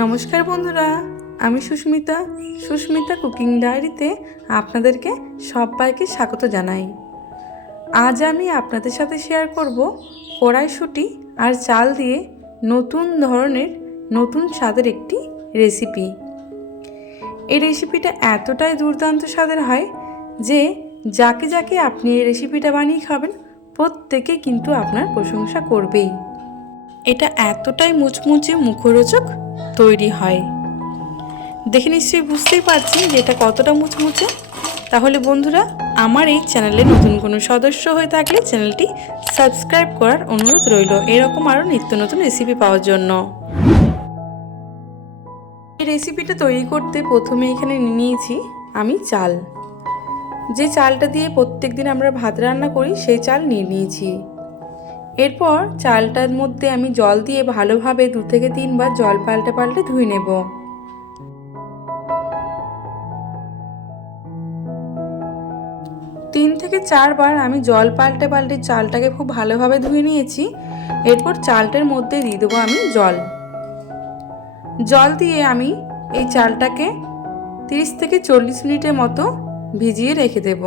নমস্কার বন্ধুরা, আমি সুস্মিতা কুকিং ডায়েরিতে আপনাদেরকে সবাইকে স্বাগত জানাই। আজ আমি আপনাদের সাথে শেয়ার করব কড়াইশুঁটি আর চাল দিয়ে নতুন ধরনের নতুন স্বাদের একটি রেসিপি। এই রেসিপিটা এতটাই দুর্দান্ত স্বাদের হয় যে যাকে যাকে আপনি এই রেসিপিটা বানিয়ে খাবেন প্রত্যেকে কিন্তু আপনার প্রশংসা করবেই। এটা এতটাই মুচমুচে মুখরোচক তৈরি হয়, দেখে নিশ্চয়ই বুঝতেই পারছেন যে এটা কতটা মুচমুচে। তাহলে বন্ধুরা, আমার এই চ্যানেলে নতুন কোনো সদস্য হয়ে থাকলে চ্যানেলটি সাবস্ক্রাইব করার অনুরোধ রইল এরকম আরও নিত্য নতুন রেসিপি পাওয়ার জন্য। এই রেসিপিটা তৈরি করতে প্রথমে এখানে নিয়েছি আমি চাল। যে চালটা দিয়ে প্রত্যেক দিন আমরা ভাত রান্না করি সেই চাল নিয়েছি। এরপর চালটার মধ্যে আমি জল দিয়ে ভালোভাবে 2 থেকে 3 বার জল পাল্টে ধুয়ে নেব। তিন থেকে 4 বার আমি জল পাল্টে চালটাকে খুব ভালোভাবে ধুয়ে নিয়েছি। এরপর চালটার মধ্যে দিয়ে দেবো আমি জল দিয়ে আমি এই চালটাকে 30 থেকে 40 মিনিটের মতো ভিজিয়ে রেখে দেব।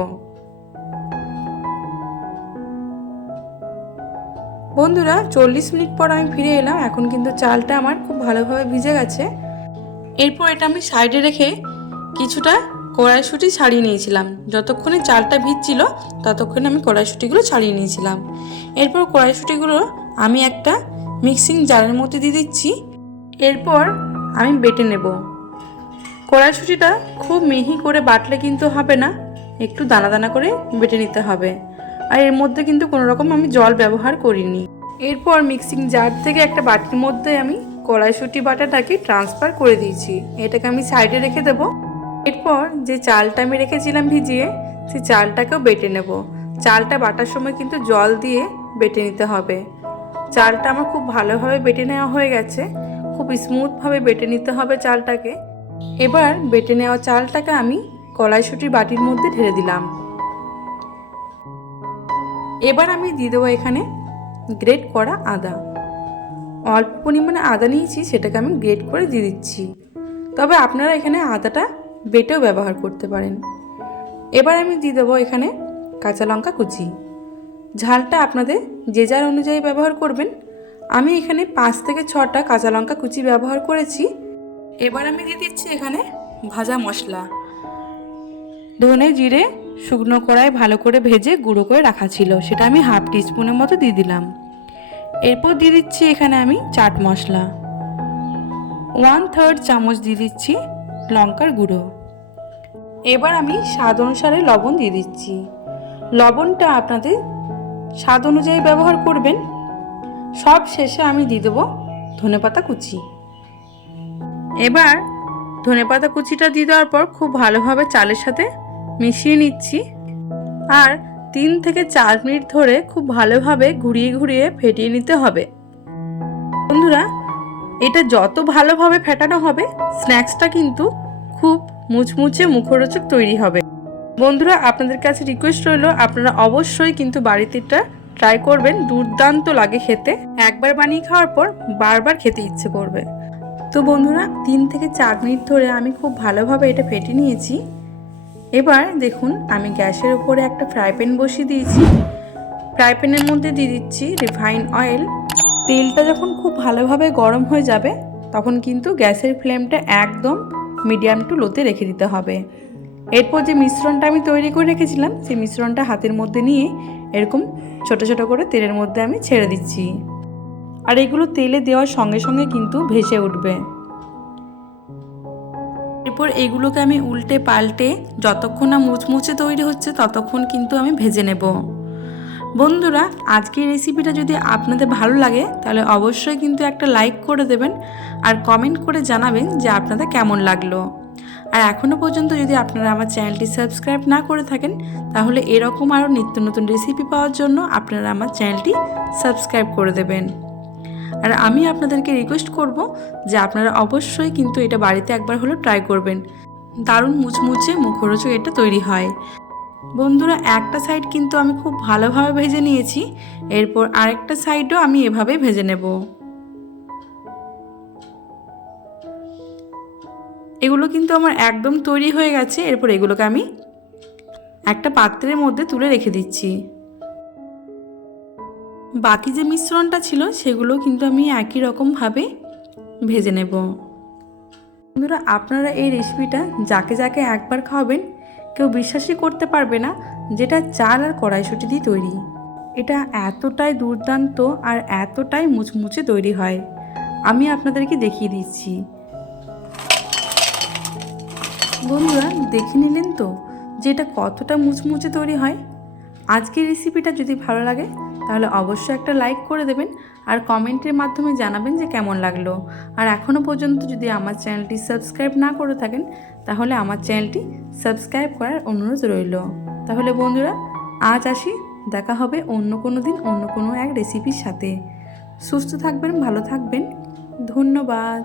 বন্ধুরা, 40 মিনিট পর আমি ফিরে এলাম। এখন কিন্তু চালটা আমার খুব ভালোভাবে ভিজে গেছে। এরপর এটা আমি সাইডে রেখে কিছুটা কড়াইশুঁটি ছাড়িয়ে নিয়েছিলাম। যতক্ষণে চালটা ভিজছিল ততক্ষণে আমি কড়াইশুঁটিগুলো ছাড়িয়ে নিয়েছিলাম। এরপর কড়াইশুঁটিগুলো আমি একটা মিক্সিং জারের মধ্যে দিয়ে দিচ্ছি। এরপর আমি বেটে নেব। কড়াইশুঁটিটা খুব মিহি করে বাটলে কিন্তু হবে না, একটু দানা দানা করে বেটে নিতে হবে। আর এর মধ্যে কিন্তু কোনো রকম আমি জল ব্যবহার করিনি। এরপর মিক্সিং জার থেকে একটা বাটির মধ্যে আমি কড়াইশুঁটি বাটাটাকে ট্রান্সফার করে দিয়েছি। এটাকে আমি সাইডে রেখে দেব। এরপর যে চালটা আমি রেখেছিলাম ভিজিয়ে, সেই চালটাকেও বেটে নেব। চালটা বাটার সময় কিন্তু জল দিয়ে বেটে নিতে হবে। চালটা আমার খুব ভালোভাবে বেটে নেওয়া হয়ে গেছে। খুব স্মুথভাবে বেটে নিতে হবে চালটাকে। এবার বেটে নেওয়া চালটাকে আমি কড়াইশুঁটির বাটির মধ্যে ঢেলে দিলাম। এবার আমি দিয়ে দেবো এখানে গ্রেট করা আদা। অল্প পরিমাণে আদা নিয়েছি, সেটাকে আমি গ্রেট করে দিয়ে দিচ্ছি। তবে আপনারা এখানে আদাটা বেটেও ব্যবহার করতে পারেন। এবার আমি দিয়ে দেবো এখানে কাঁচা লঙ্কা কুচি। ঝালটা আপনাদের যে যার অনুযায়ী ব্যবহার করবেন। আমি এখানে 5 থেকে 6টা কাঁচা লঙ্কা কুচি ব্যবহার করেছি। এবার আমি দিয়ে দিচ্ছি এখানে ভাজা মশলা। ধনে জিরে শুকনো কড়াই ভালো করে ভেজে গুঁড়ো করে রাখা ছিল, সেটা আমি হাফ টিস্পুনের মতো দিয়ে দিলাম। এরপর দিয়ে দিচ্ছি এখানে আমি চাট মশলা। 1/3 চামচ দিয়ে দিচ্ছি লঙ্কার গুঁড়ো। এবার আমি স্বাদ অনুসারে লবণ দিয়ে দিচ্ছি। লবণটা আপনাদের স্বাদ অনুযায়ী ব্যবহার করবেন। সব শেষে আমি দিয়ে দেবো ধনেপাতা কুচি। এবার ধনেপাতা কুচিটা দিয়ে দেওয়ার পর খুব ভালোভাবে চালের সাথে মিশিয়ে নিচ্ছি। আর 3 থেকে 4 মিনিট ধরে খুব ভালোভাবে ঘুরিয়ে ফেটিয়ে নিতে হবে। বন্ধুরা, এটা যত ভালোভাবে ফেটানো হবে স্ন্যাক্সটা কিন্তু খুব মুচমুচে মুখরোচক তৈরি হবে। বন্ধুরা, আপনাদের কাছে রিকোয়েস্ট রইল আপনারা অবশ্যই কিন্তু বাড়িতে এটা ট্রাই করবেন। দুর্দান্ত লাগে খেতে। একবার বানিয়ে খাওয়ার পর বারবার খেতে ইচ্ছে করবে। তো বন্ধুরা, 3 থেকে 4 মিনিট ধরে আমি খুব ভালোভাবে এটা ফেটে নিয়েছি। এবার দেখুন, আমি গ্যাসের উপরে একটা ফ্রাই প্যান বসিয়ে দিয়েছি। ফ্রাই প্যানের মধ্যে দিয়ে দিচ্ছি রিফাইন অয়েল। তেলটা যখন খুব ভালোভাবে গরম হয়ে যাবে তখন কিন্তু গ্যাসের ফ্লেমটা একদম মিডিয়াম টু লোতে রেখে দিতে হবে। এরপর যে মিশ্রণটা আমি তৈরি করে রেখেছিলাম সেই মিশ্রণটা হাতের মধ্যে নিয়ে এরকম ছোট ছোট করে তেলের মধ্যে আমি ছেড়ে দিচ্ছি। আর এগুলো তেলে দেওয়ার সঙ্গে সঙ্গে কিন্তু ভেসে উঠবে। এরপর এগুলোকে আমি উল্টে পাল্টে যতক্ষণ না মুচমুচে তৈরি হচ্ছে ততক্ষণ কিন্তু আমি ভেজে নেব। বন্ধুরা, আজকের রেসিপিটা যদি আপনাদের ভালো লাগে তাহলে অবশ্যই কিন্তু একটা লাইক করে দেবেন আর কমেন্ট করে জানাবেন যে আপনাদের কেমন লাগলো। আর এখনও পর্যন্ত যদি আপনারা আমার চ্যানেলটি সাবস্ক্রাইব না করে থাকেন তাহলে এরকম আরও নিত্য নতুন রেসিপি পাওয়ার জন্য আপনারা আমার চ্যানেলটি সাবস্ক্রাইব করে দেবেন। আর আমি আপনাদেরকে রিকোয়েস্ট করব যে আপনারা অবশ্যই কিন্তু এটা বাড়িতে একবার হলেও ট্রাই করবেন। দারুণ মুচমুচে মুখরোচক এটা তৈরি হয়। বন্ধুরা, একটা সাইড কিন্তু আমি খুব ভালোভাবে ভেজে নিয়েছি। এরপর আরেকটা সাইডও আমি এভাবে ভেজে নেব। এগুলো কিন্তু আমার একদম তৈরি হয়ে গেছে। এরপর এগুলোকে আমি একটা পাত্রের মধ্যে তুলে রেখে দিচ্ছি। বাকি যে মিশ্রণটা ছিল সেগুলো কিন্তু আমি একই রকমভাবে ভেজে নেব। বন্ধুরা, আপনারা এই রেসিপিটা যাকে যাকে একবার খাওয়াবেন কেউ বিশ্বাসই করতে পারবে না যেটা চাল আর কড়াইশুঁটি দিয়ে তৈরি। এটা এতটাই দুর্দান্ত আর এতটাই মুচমুচে তৈরি হয়। আমি আপনাদেরকে দেখিয়ে দিচ্ছি। বন্ধুরা, দেখে নিলেন তো যে এটা কতটা মুচমুচে তৈরি হয়। আজকের রেসিপিটা যদি ভালো লাগে তাহলে অবশ্যই একটা লাইক করে দেবেন আর কমেন্টের মাধ্যমে জানাবেন যে কেমন লাগলো। আর এখনও পর্যন্ত যদি আমার চ্যানেলটি সাবস্ক্রাইব না করে থাকেন তাহলে আমার চ্যানেলটি সাবস্ক্রাইব করার অনুরোধ রইল। তাহলে বন্ধুরা, আজ আসি, দেখা হবে অন্য কোনো দিন অন্য কোনো এক রেসিপির সাথে। সুস্থ থাকবেন, ভালো থাকবেন, ধন্যবাদ।